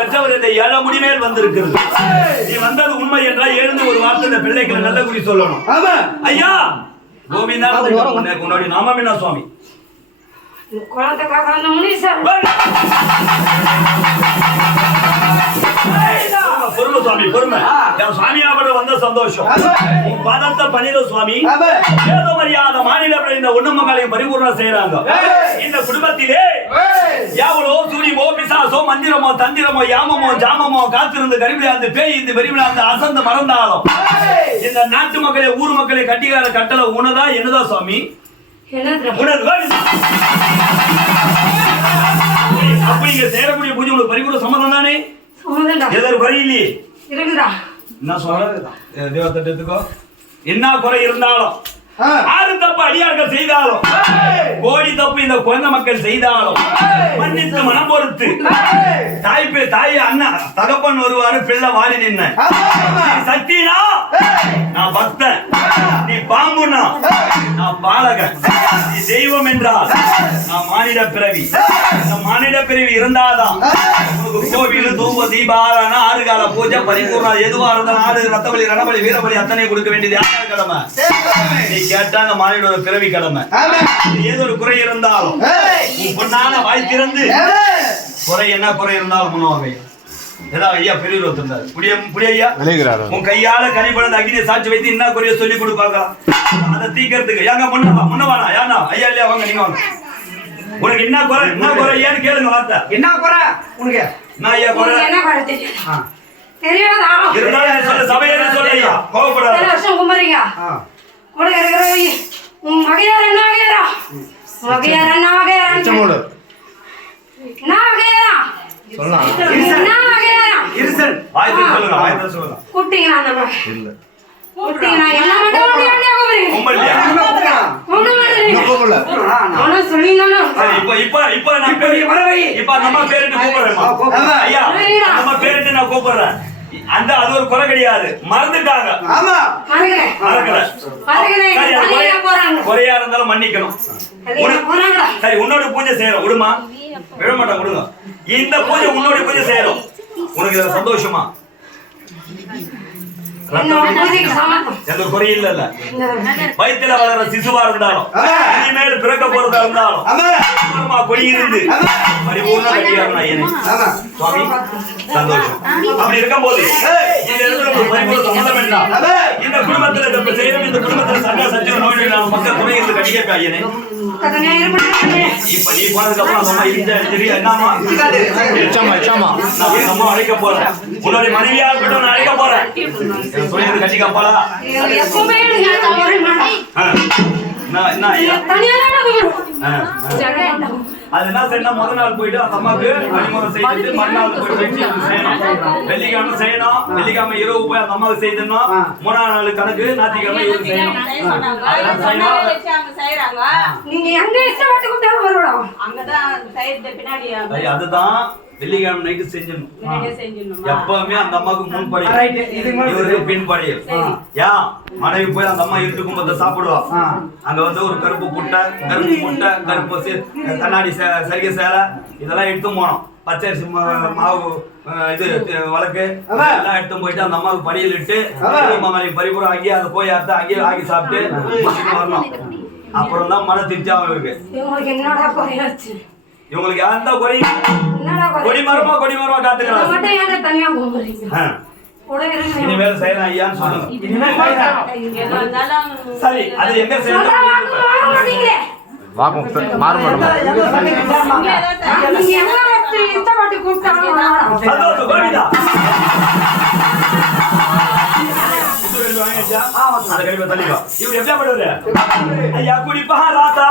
பெற்றவர் இந்த 7 முடி மேல் வந்திருக்கிறது. நீ வந்தது உண்மை என்றால் எழுந்து ஒரு வார்த்தை இந்த பிள்ளைக்கு நல்ல குறி சொல்லணும். ஐயா கோவிந்தா, உன்னுடைய நாமம் என்ன சுவாமி? பொறுமை சுவாமி, பொறுமை. என் சுவாமியாபட வந்த சந்தோஷம். உன் பாதத்தை பணித சுவாமி. ஏதோ மரியாதை மாநில இந்த உண்ணமங்களையும் பரிபூர்ணம் செய்யறாங்க. இந்த குடும்பத்திலே எவ்வளோ சூரியமோ பிசாசோ மந்திரமோ தந்திரமோ யாமமோ ஜாமமோ காத்திருந்து கருவிழாந்து பேய்ந்து பெருவிழாந்து அசந்து மறந்தாலும் இந்த நாட்டு மக்களை ஊர் மக்களை கட்டிக்கார கட்டளை உனதா என்னதா சுவாமி? அப்படிங்க சேரக்கூடிய பூஜை உங்களுக்கு பரிபூர்ண சம்மதம் தானே? எதற்கு குறை இல்லையே? என்ன சொல்ற? என்ன குறை இருந்தாலும் 6 தப்பு அடியார்கள் செய்தாலும் கோடி தப்பு இந்த குழந்தை மக்கள் செய்தாலும் மன்னித்து மனம் பொறுத்து தாய் அண்ணா தகப்பன் வருவாரு பிள்ளை வாரி நின்ன சக்தினா நான் பக்தன், நீ பாம்புனா நான் பாலகன், நீ தெய்வம் என்றால் நான் மானிட பிறவி. இந்த மானிட பிறவி இருந்தாதான் உனக்கு கோவில் தூப தீபாரான 6 கால பூஜை பரிபூர்ணம் எதுவா இருந்தாலும் 6 ரத்தபலி ரணபலி வீரபலி அத்தனை கொடுக்க வேண்டியது யார் கடமை? நீ கேட்டாங்க மானிட பிறவி கடமை. ஏதோ ஒரு குறை இருந்தாலும் பொண்ணான வாய் திறந்து குறை என்ன குறை இருந்தாலும் முன்னோவை ஏதாவது ஐயா பெரியவர் வந்திருந்தாரு புடியா உன் கையால கனிபழந்த அக்னியை சாட்சி வைத்து என்ன குறைய சொல்லி கொடுப்பாங்க அதை தீக்கிறதுக்கு ஏங்க முன்னவானா யானா ஐயா இல்லையா வாங்க நீங்க வாங்க. உனக்கு என்ன குறை ஏன்னு கேளுங்க வார்த்தை. என்ன குறை உனக்கு? நான் ஐயா குறை தெரியாதா? இருந்தாலும் சொல்ல சபையில சொல்ல ஐயா கோவப்படாத. வருஷம் கும்பறீங்க கூட இருக்கிற உன் மகையார் என்ன வகையாரா? மகையார் என்ன வகையாரா? என்ன வகையாரா? சொல்லலாம். என்ன வகையாரா? இருசல். ஆயத்தை சொல்லுங்க. குட்டிங்க நம்ம. இல்ல. குட்டிங்க என்ன மண்ட ஓடியாண்டே கோபறீங்க. கும்பலியா? கும்பல. நான் சொல்லினானே. இப்போ நான் பேரு வரவை. இப்போ நம்ம பேருன்னு கூப்பிடுறேன். ஐயா நம்ம பேருன்னு நான் கூப்பிடுறேன். அந்த அது ஒரு குறை கிடையாது, மறந்துட்டாங்க. ஆமா குறையா இருந்தாலும் மன்னிக்கணும். சரி உன்னோட பூஜை செய்யறோம் விடுமா? விட மாட்டோம் விடுங்க. இந்த பூஜை உன்னோட பூஜை செய்யறோம். உனக்கு இதுல சந்தோஷமா? எந்த குறை இல்ல. வயிற்றுல வளர சிசுவா இருந்தாலும் இனிமேல் பிறக்க போறதா இருந்தாலும் கொடி இருந்து பரிபூர்ண கட்டியாரணும் சுவாமி. சந்தோஷம். அப்படி இருக்கும் போது இந்த இடத்துல ஒரு பரிபூர்ண சம்பந்தம் என்ன? இந்த குடும்பத்துல செய்யணும். இந்த குடும்பத்துல சண்டை சச்சரவு நோய் மக்கள் துணை இருந்து கடிக்க ஐயனே. இப்ப நீ போனதுக்கு அப்புறம் அந்த அம்மா இருந்த என்னமா அம்மா அழைக்க போறேன். உன்னுடைய மனைவியா இருக்கட்டும் நான் அழைக்க போறேன். துணை இருந்து கட்டிக்க போலா. அது என்ன செய்யணும்? முதல் நாள் போயிட்டு அந்த அம்மாவுக்கு பணிமுறை செய்துட்டு மறுநாள் போயிட்டு செய்யணும். வெள்ளிக்கிழமை செய்யணும். வெள்ளிக்கிழமை இரவு போய் அந்த அம்மாவுக்கு செய்யணும். 3ஆம் நாள் கணக்கு ஞாயிற்றுக்கிழமை இவருக்கு செய்யணும். அதுதான் வெள்ளிக்கிழமை நைட்டு செஞ்சிடணும். எப்பவுமே அந்த அம்மாவுக்கு முன்படி இவருக்கு பின்படி. ஏன் மனைவி போய் அந்த அம்மா இருட்டு கும்பத்தை சாப்பிடுவா. அங்க வந்து ஒரு கருப்பு முட்டை கருப்பு கண்ணாடி சரிகை சேலை இதெல்லாம் எடுத்து போனோம். பச்சரிசி மாவு இது வழக்கு எல்லாம் எடுத்து போயிட்டு அந்த அம்மாவுக்கு படியில் இட்டு பரிபூரம் ஆகி அதை போய் அங்கேயே ஆகி சாப்பிட்டு வரணும். அப்புறம் தான் மன திருப்தியாகவும் இருக்கு. இவங்களுக்கு எந்த குறையும் கொடிமரமா காத்துக்கிறாங்க. இனிமேல் செய்யலாம் ஐயான்னு சொல்லுங்க. சரி அது எங்க செய்யணும்? இவர் எப்படி பண்ணுவாரு? ஐயா குடிப்பா ராத்தா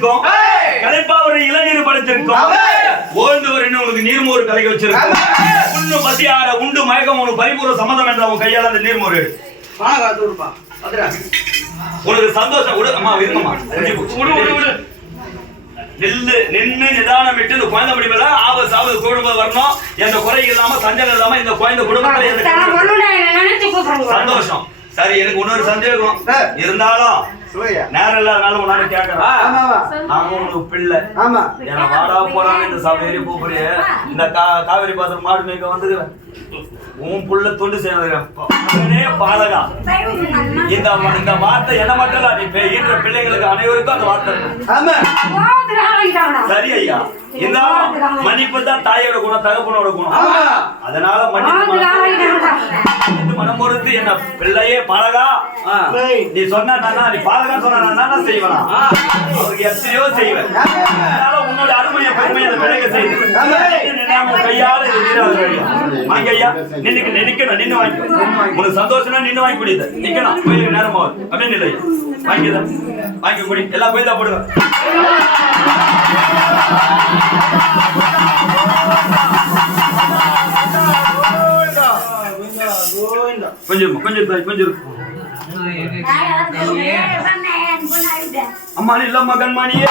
படைச்சிருக்கோம், களைப்பா ஒரு இளநீர் படைச்சிருக்கோம், ஓய்ந்து வர உனக்கு நீர்மோர் கலக்கி வச்சிருக்கோம். உண்ணு பசியார உண்டு மயக்கம் உனக்கு பரிபூர்ண சம்மதம் என்ற உன் கையால அந்த நீர்மோர் உனக்கு சந்தோஷம். விடு அம்மா, விரும்பமா நின்று நிதானம் விட்டு இந்த குழந்தை முடிவுல ஆபத்து ஆபத்து குடும்பம் வரணும். எந்த குறை இல்லாம சஞ்சலம் இல்லாம இந்த குழந்தை குடும்பத்துல சந்தோஷம். சரி, எனக்கு இன்னொரு சந்தேகம் இருந்தாலும் நேரம் இல்லாதனால உன்னால கேட்கறேன். நாங்க உனக்கு பிள்ளை ஏன்னா வாடா போறாங்க இந்த சபையில கூப்பிடு. இந்த காவேரி பாத்திரம் மாடு மேய்க்க வந்துக்கிறேன். உன் புள்ள தொண்டு செய்யறே பாலகா. இந்த வார்த்தை என்ன மட்டும் இல்ல, நீ ஈன்ற பிள்ளைங்களுக்கு அனைவருக்கும் அந்த வார்த்தை. சரி ஐயா, இந்த மன்னிப்பு தான் தாயோட குணம், தகப்பனோட குணம். அதனால மன்னிப்பு மனம் பொறுத்து என்ன பிள்ளையே பாலகா நீ சொன்னா நீ பாலகா சொன்ன நான் செய்வேன். அவருக்கு எத்தனையோ செய்வேன். அதனால உன்னோட அருமையை பெருமையை அந்த பிள்ளைங்க செய்து கையால வாங்க ஐயா. நிக்கணும், நின்று வாங்கி உனக்கு சந்தோஷம்னா நின்று வாங்கி குடித நிக்கணும். கோயிலுக்கு நேரம் ஆகும் அப்படின்னு இல்லை. வாங்கிதான் வாங்கி குடி. எல்லாம் கோயில் தான் போடுவேன். கொஞ்சம் கொஞ்சம் கொஞ்சம் அம்மா இல்ல மகன் மணியே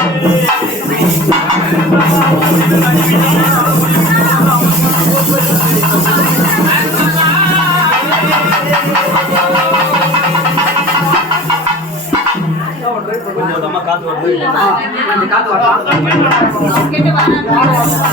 கொஞ்சம் காத்து வருது.